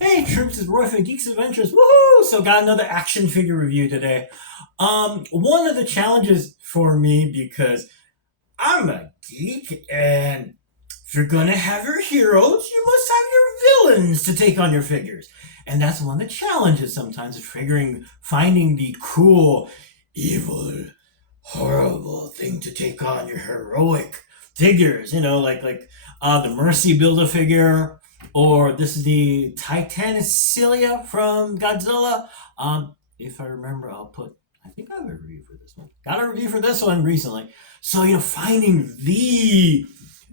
Hey troops, it's Roy from Geeks Adventures. Woohoo! So got another action figure review today. One of the challenges for me because I'm a geek, and if you're gonna have your heroes, you must have your villains to take on your figures. And that's one of the challenges sometimes is finding the cool, evil, horrible thing to take on your heroic figures. The Mercy Builder figure, or this is the Titanocelia from Godzilla. If I remember, I think I have a review for this one. Got a review for this one recently. So finding the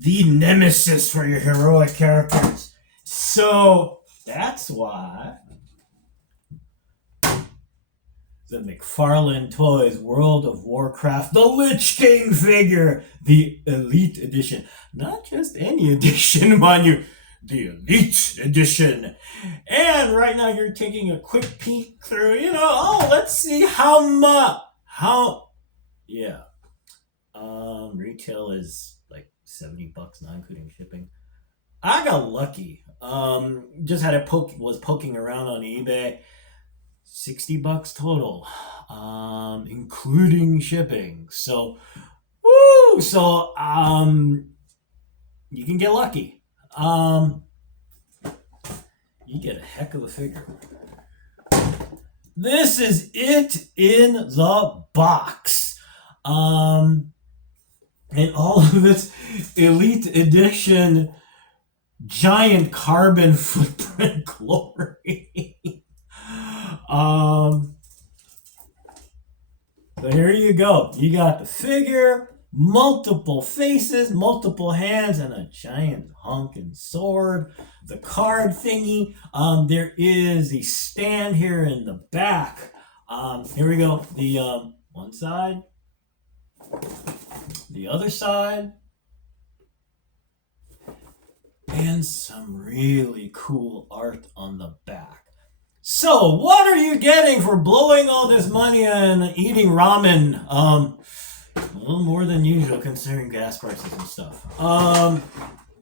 nemesis for your heroic characters. So that's why the McFarlane Toys World of Warcraft, the Lich King figure, the Elite Edition. Not just any edition, mind you, the Elite Edition. And right now you're taking a quick peek through, let's see yeah. Retail is like $70, not including shipping. I got lucky. Just was poking around on eBay. $60 total, including shipping. So, woo! So, you can get lucky. You get a heck of a figure. This is it in the box. And all of this Elite Edition giant carbon footprint glory. So here you go. You got the figure, multiple faces, multiple hands, and a giant honking sword. The card thingy. There is a stand here in the back. Here we go. The one side, the other side, and some really cool art on the back. So, what are you getting for blowing all this money and eating ramen? A little more than usual considering gas prices and stuff.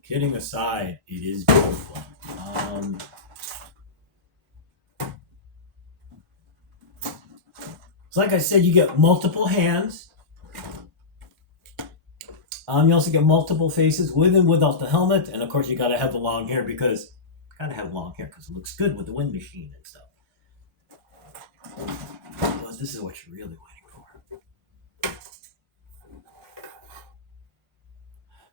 Kidding aside, it is beautiful. So like I said, you get multiple hands. You also get multiple faces with and without the helmet. And of course, you gotta have the long hair because it looks good with the wind machine and stuff. Well, this is what you're really waiting for.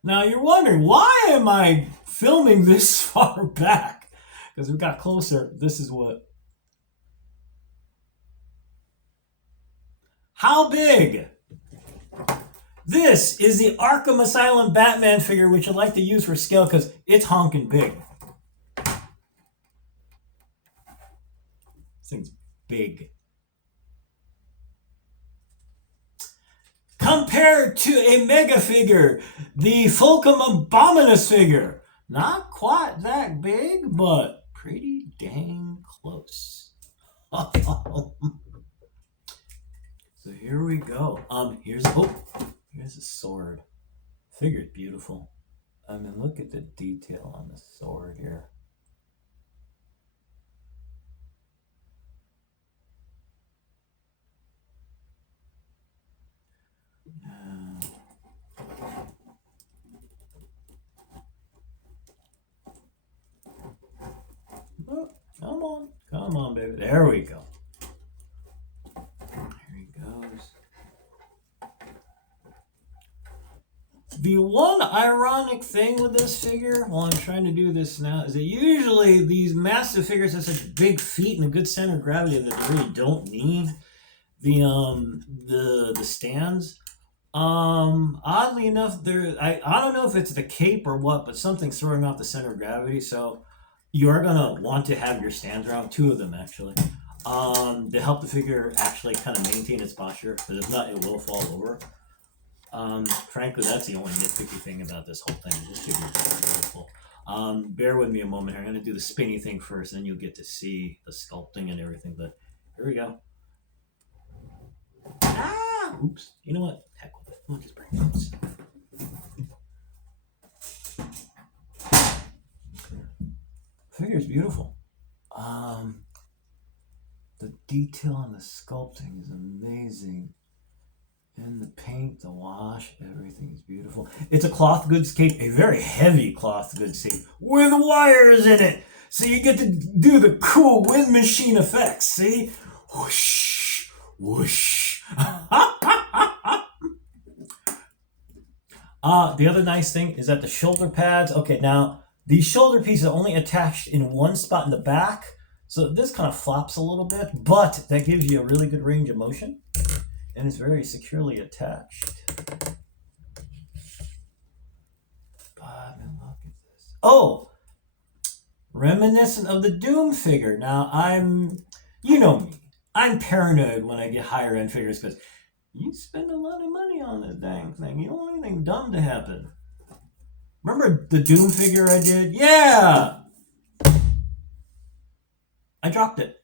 Now you're wondering, why am I filming this far back? Because we got closer. This is what. How big? This is the Arkham Asylum Batman figure, which I like to use for scale because it's honking big. Thing's big. Compared to a mega figure, the Fulcrum Abominus figure. Not quite that big, but pretty dang close. So here we go. Here's a sword. Figure's beautiful. I mean, look at the detail on the sword here. Oh, come on, baby. There we go. There he goes. The one ironic thing with this figure, while I'm trying to do this now, is that usually these massive figures have such big feet and a good center of gravity that they really don't need the stands. Oddly enough, I don't know if it's the cape or what, but something's throwing off the center of gravity, so you are gonna want to have your stands around, two of them actually, to help the figure actually kind of maintain its posture, because if not, it will fall over. Frankly, that's the only nitpicky thing about this whole thing. This figure is beautiful. Bear with me a moment here. I'm gonna do the spinny thing first, and then you'll get to see the sculpting and everything, but here we go. Oops. You know what? Heck with it. I'll just bring this. Figure's beautiful. The detail on the sculpting is amazing. And the paint, the wash, everything is beautiful. It's a cloth goods cape, a very heavy cloth goods cape with wires in it. So you get to do the cool wind machine effects. See? Whoosh, whoosh. The other nice thing is that the shoulder pads, okay, now these shoulder pieces are only attached in one spot in the back. So this kind of flops a little bit, but that gives you a really good range of motion. And it's very securely attached. But look at this. Oh! Reminiscent of the Doom figure. Now, you know me. I'm paranoid when I get higher end figures because you spend a lot of money on the dang thing. You don't want anything dumb to happen. Remember the Doom figure I did? Yeah! I dropped it.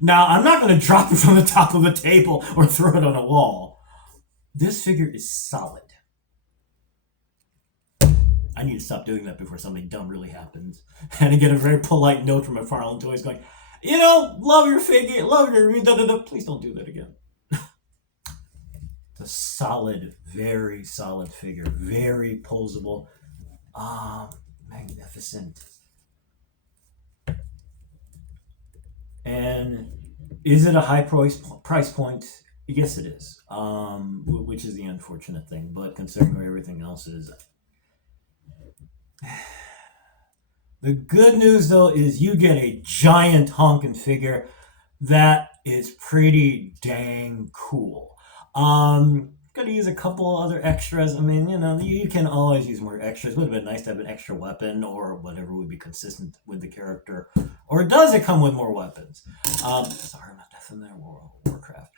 Now, I'm not going to drop it from the top of a table or throw it on a wall. This figure is solid. I need to stop doing that before something dumb really happens. And I get a very polite note from McFarlane Toys going, you know, love your figure, love your review, please don't do that again. It's a solid, very solid figure. Very posable. Magnificent. And is it a high price point? Yes, it is. Which is the unfortunate thing. But considering where everything else is, the good news though is you get a giant honking figure that is pretty dang cool. Gotta use a couple other extras. I mean, you know, you can always use more extras. Would have been nice to have an extra weapon or whatever would be consistent with the character. Or does it come with more weapons? Sorry, I'm not deaf in there. Warcraft.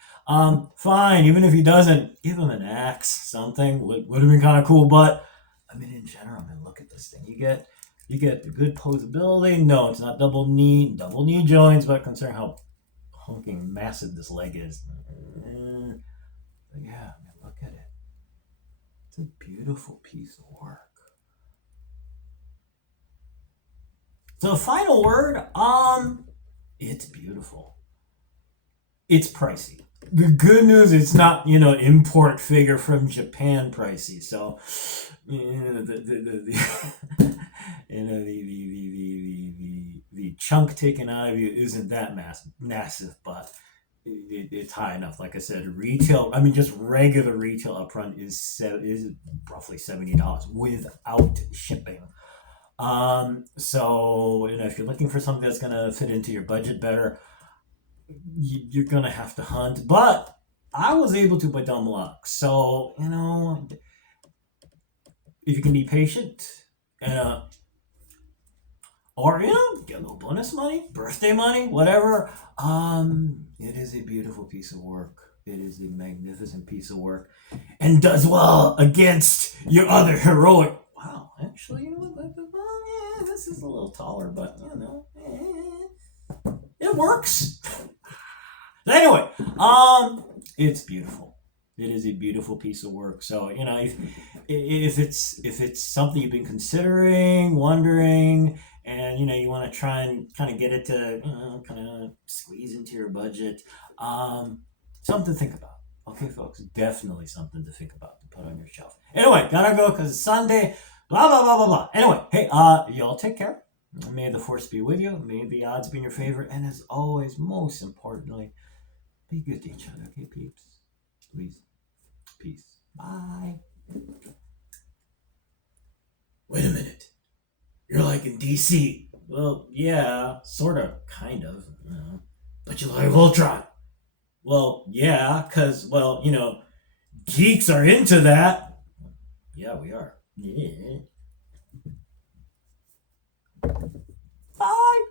Fine. Even if he doesn't, give him an axe. Something would have been kind of cool. But I mean, in general, I mean, look at this thing. You get the good posability. No, it's not double knee joints, but considering how honking massive this leg is, yeah, I mean, look at it. It's a beautiful piece of work. So the final word, it's beautiful. It's pricey. The good news, it's not, you know, import figure from Japan pricey. So, you know, the chunk taken out of you isn't that massive, but it's high enough. Like I said, retail, I mean, just regular retail up front is roughly $70 without shipping. So, you know, if you're looking for something that's going to fit into your budget better, you're going to have to hunt. But I was able to by dumb luck. So, you know, if you can be patient, or, you know, get a little bonus money, birthday money, whatever, it is a beautiful piece of work. It is a magnificent piece of work and does well against your other heroic. Wow, actually, you know what? Yeah, this is a little taller, but, you know, it works. Anyway, it's beautiful. It is a beautiful piece of work. So, you know, if it's something you've been considering, wondering, and, you know, you want to try and kind of get it to, you know, kind of squeeze into your budget, something to think about. Okay, folks, definitely something to think about to put on your shelf. Anyway, gotta go because it's Sunday. Blah, blah, blah, blah, blah. Anyway, hey, y'all take care. May the force be with you. May the odds be in your favor. And as always, most importantly, be good to each other. Okay, peeps? Please. Peace. Bye. Wait a minute. You're like in DC. Well, yeah, sort of, kind of. You know. But you like Voltron. Well, yeah, because, well, you know, geeks are into that. Yeah, we are. Yeah. Bye.